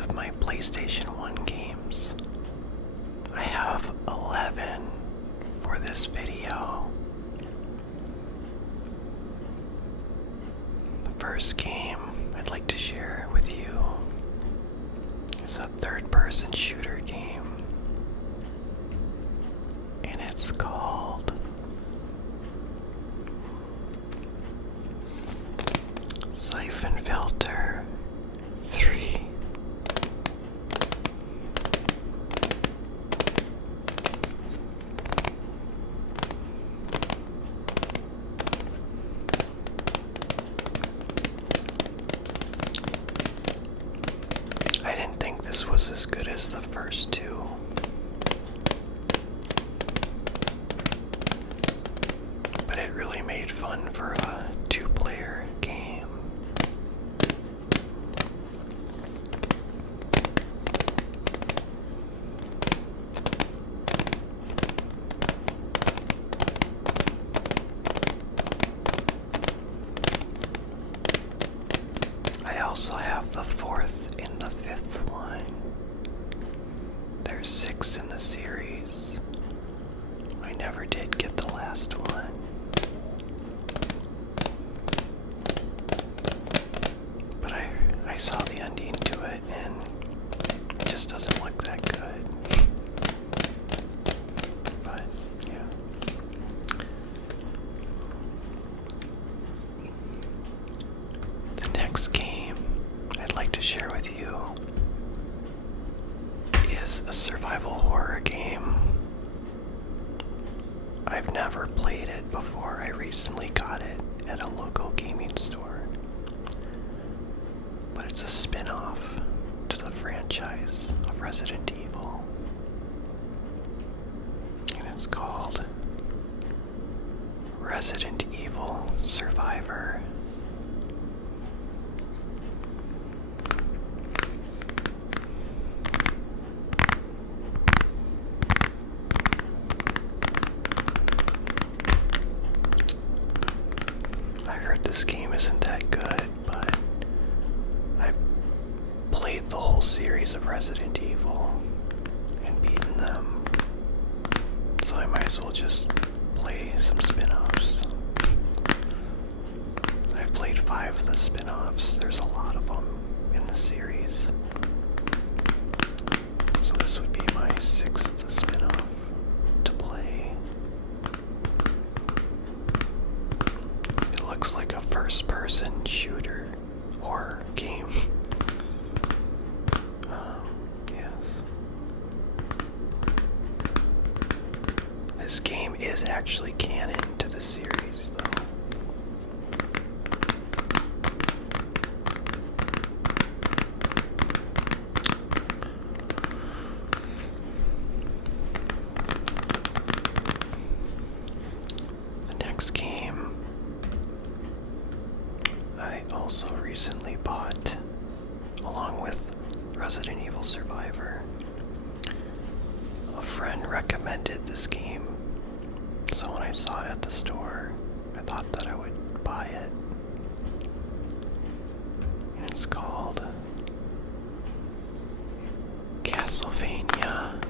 list of my PlayStation 1 games. I have 11 for this video. The first game I'd like to share with you is a third-person shooter game, and it's called Siphon Filter 3. I didn't think this was as good as the first two. But it really made fun for a two-player game. I also have the fourth and the fifth one. There's 6 in the series. I never did get the last one. But I saw the ending to it and it just doesn't look that good. But yeah. The next game I'd like to share with you is a survival horror game. I've never played it before. I recently got it at a local gaming store. But it's a spin-off to the franchise of Resident Evil. And it's called Resident Evil Survivor. This game isn't that good, but I've played the whole series of Resident Evil and beaten them, so I might as well just play some spin-offs. I've played 5 of the spin-offs. There's a lot of them in the series, so this would be my 6th spin-off to play. Looks like a first-person shooter horror game. Yes. This game is actually canon to the series, though. The next game I also recently bought, along with Resident Evil Survivor. A friend recommended this game, so when I saw it at the store, I thought that I would buy it. And it's called Castlevania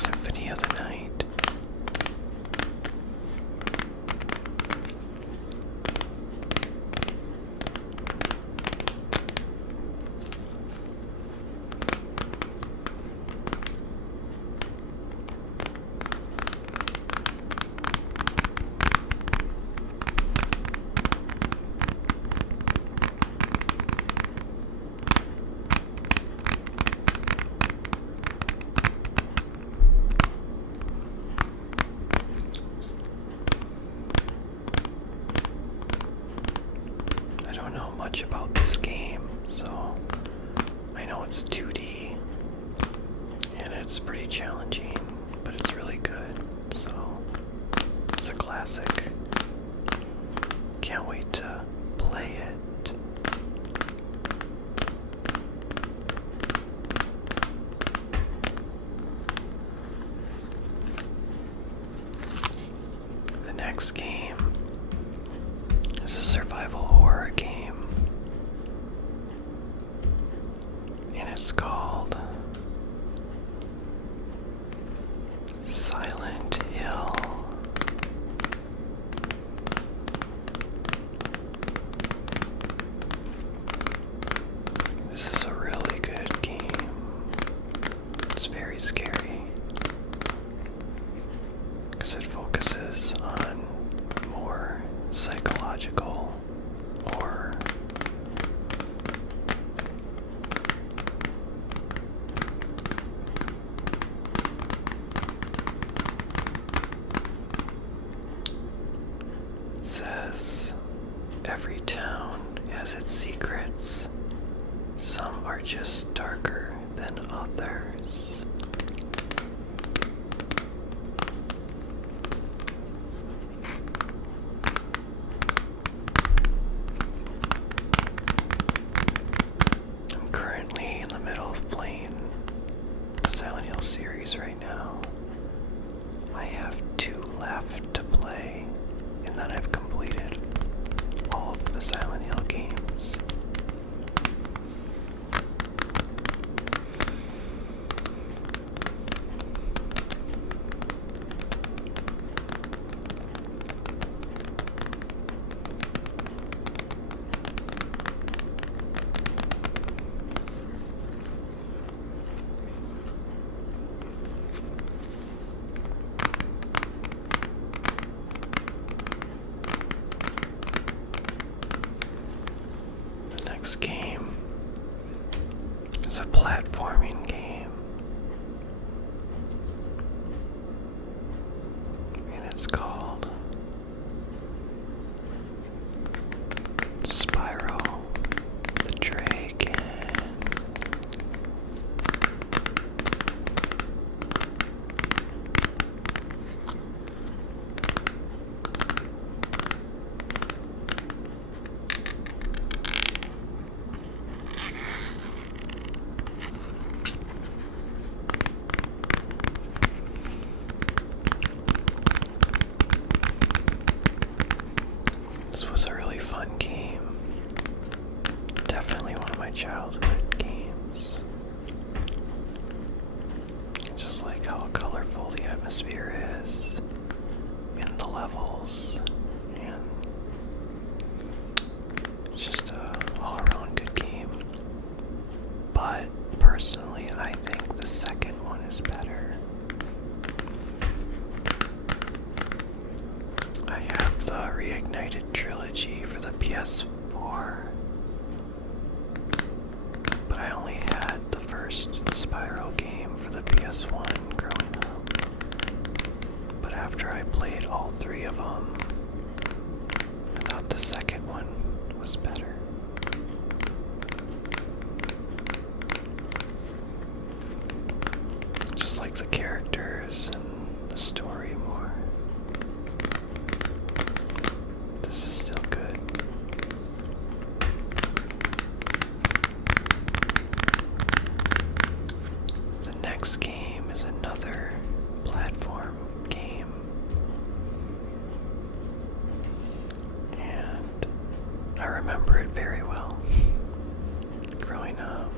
Symphony of the Night. Much about this game, so I know it's 2D and it's pretty challenging, but it's really good, so it's a classic. Can't wait to play it. The next game is a survival horror game. just darker than others. I'm currently in the middle of playing the Silent Hill series right now. I have 2 left to play, and then I've completed all of the Silent Hill games. The next game is a platforming game, and it's called Spyro the Dragon. This was a really fun game. Definitely one of my childhood games. Just like how colorful the atmosphere is in the levels, and it's just a all-around good game. But personally, I think the second one is better. I have the Reignited trilogy for the ps4, but I only had the first Spyro game for the ps1 growing up. But after I played all 3 of them, I thought the second one was better. Just like the characters and the story more. This is still good. The next game is another platform game. And I remember it very well growing up.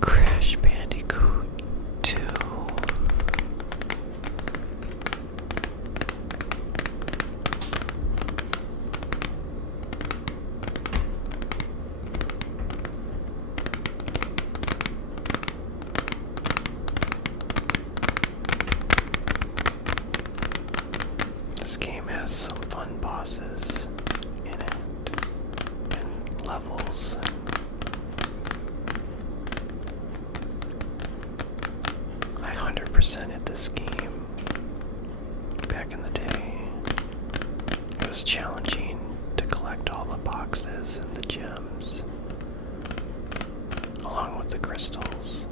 Crash Bandicoot 2. This game has some fun bosses in it, and levels. I 100%ed this game back in the day. It was challenging to collect all the boxes and the gems, along with the crystals.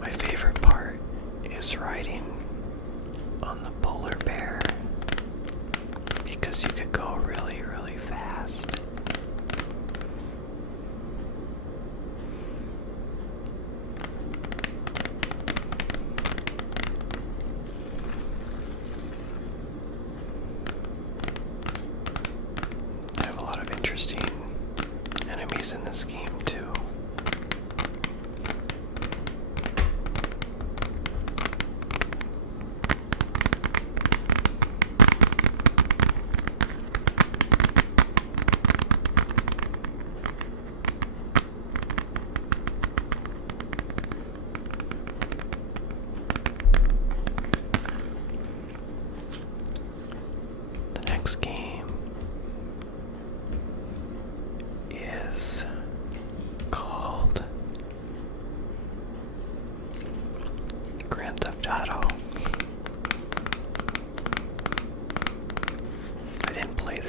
My favorite part is riding on the polar bear, because you could go really, really fast. I have a lot of interesting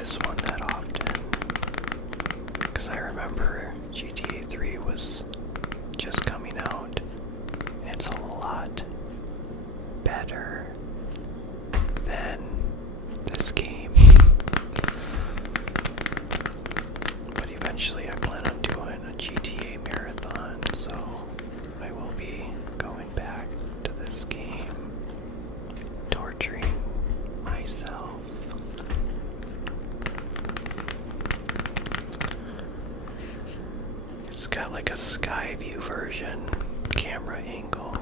this one that often, because I remember GTA 3 was just coming out, and it's a lot better than this game. But eventually I plan on doing a GTA marathon, so I will be going back to this game, torturing myself. It's got like a sky view version, camera angle,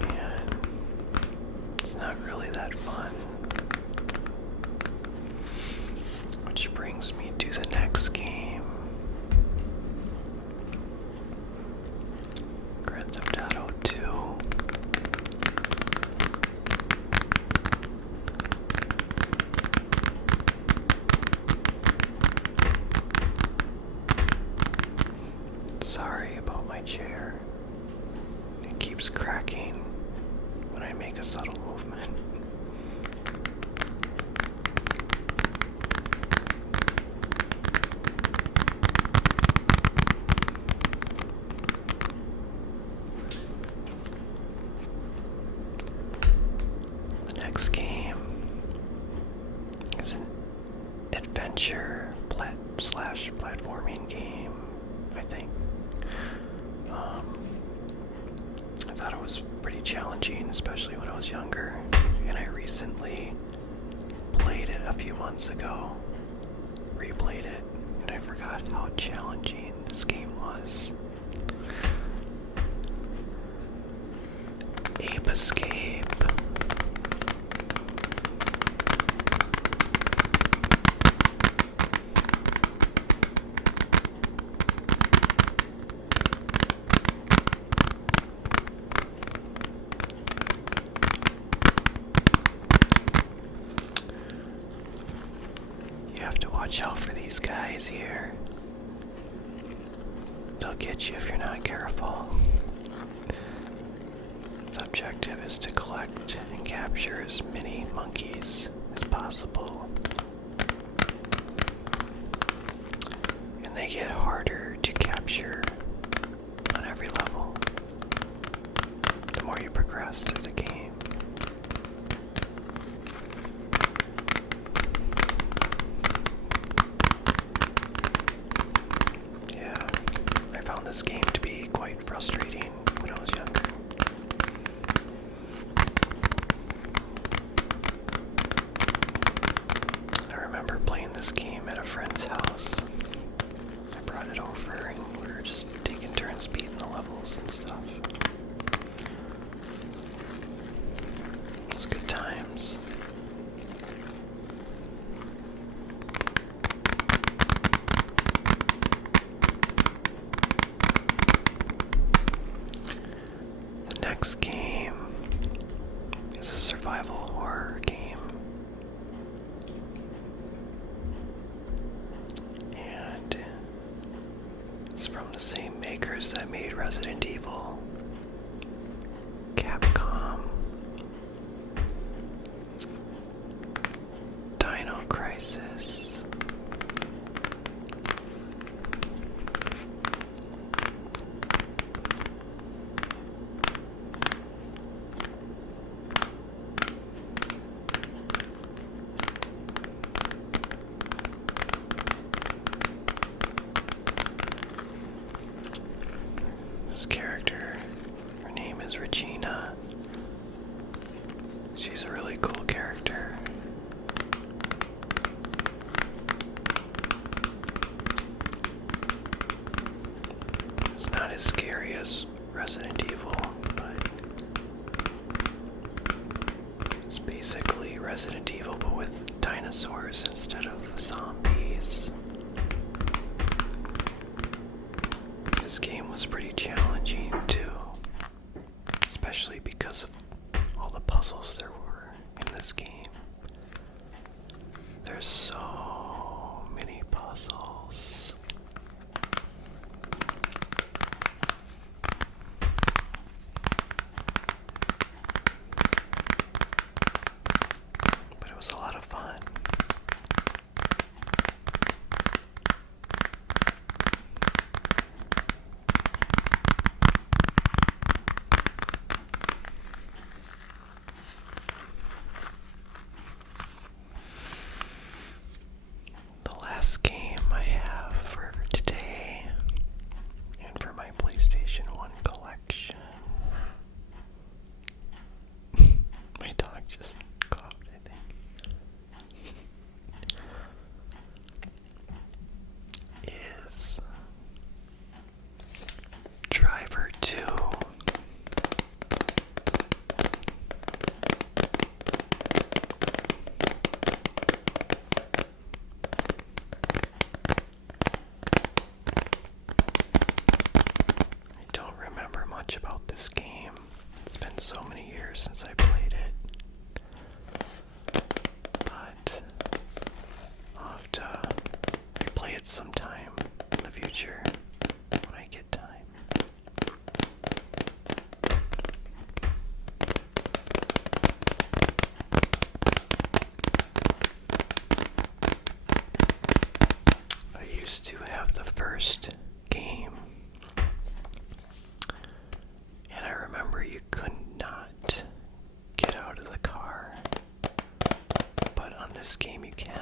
and it's not really that fun. Which brings me to the next game. Grand Theft Auto 2. Sorry about my chair. It keeps cracking when I make a subtle movement. The next game is an adventure slash platforming game, I think. I thought it was pretty challenging, especially when I was younger, and I recently played it a few months ago, replayed it, and I forgot how challenging this game was. Ape Escape. You have to watch out for these guys here. They'll get you if you're not careful. The objective is to collect and capture as many monkeys as possible. And they get harder to capture on every level the more you progress through the game. Yeah, I found this game to be quite frustrating when I was younger. I remember playing this game at a friend's house. I brought it over and we were just taking turns beating the levels and stuff. It was good times. The next game is a survival horror game. And it's from the same makers that made Resident Evil, Capcom. Dino Crisis. This character, her name is Regina. She's a really cool character. It's not as scary as Resident Evil, but it's basically Resident Evil but with dinosaurs instead of zombies. This game was pretty challenging too, especially because of all the puzzles there were in this game. There's so many puzzles. But it was a lot of fun. it sometime in the future when I get time. I used to have the first game, and I remember you could not get out of the car, but on this game you can.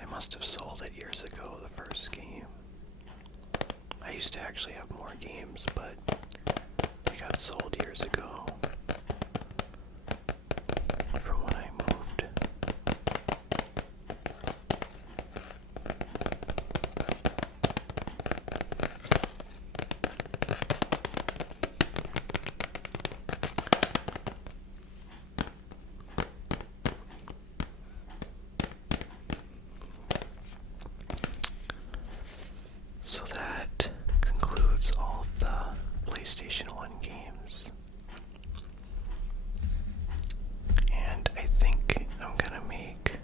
I must have sold it years ago, the first game. I used to actually have more games, but they got sold years ago from when I moved. So that concludes all of the PlayStation 1 games. And I think I'm gonna make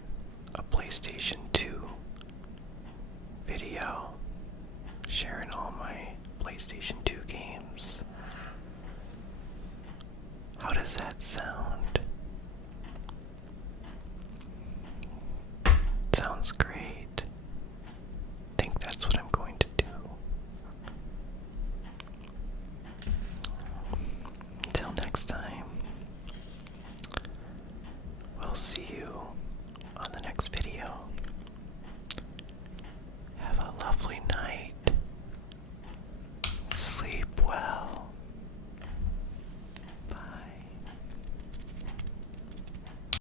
a PlayStation 2 video sharing all my PlayStation 2 games. How does that sound? Sounds great.